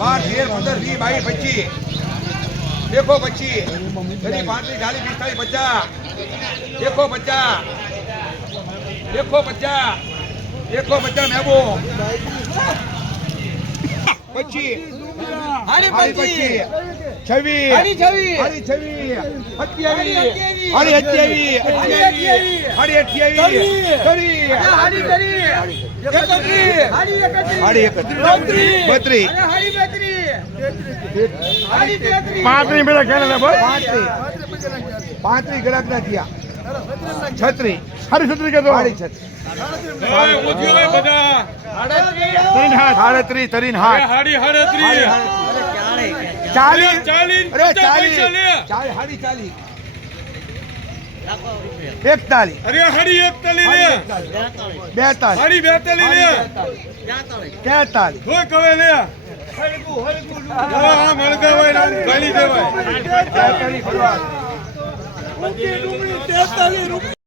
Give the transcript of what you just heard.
12 13 15 20 22 25 देखो 25 तेरी 35 40 45 50 देखो 50 देखो 50 देखो 50 महबूब 25 હાડી 25 26 હાડી 26 હાડી 27 હાડી 28 હાડી 28 હાડી કરી હાડી 32 હાડી 33 પાંત્રીસ પેલા ક્યાં બોલ 35 ગળક ના થયા 36 હાડી 36 કે તો હાડી 36 સાડત્રીસ તરીન હાથ હાડી 38 40 40 અરે 40 હાડી 41 અરે હાડી 41 લે 42 હાડી 42 લે 43 કોઈ કવે લે હા મળગાવાય ને ગાલી દેવાય 43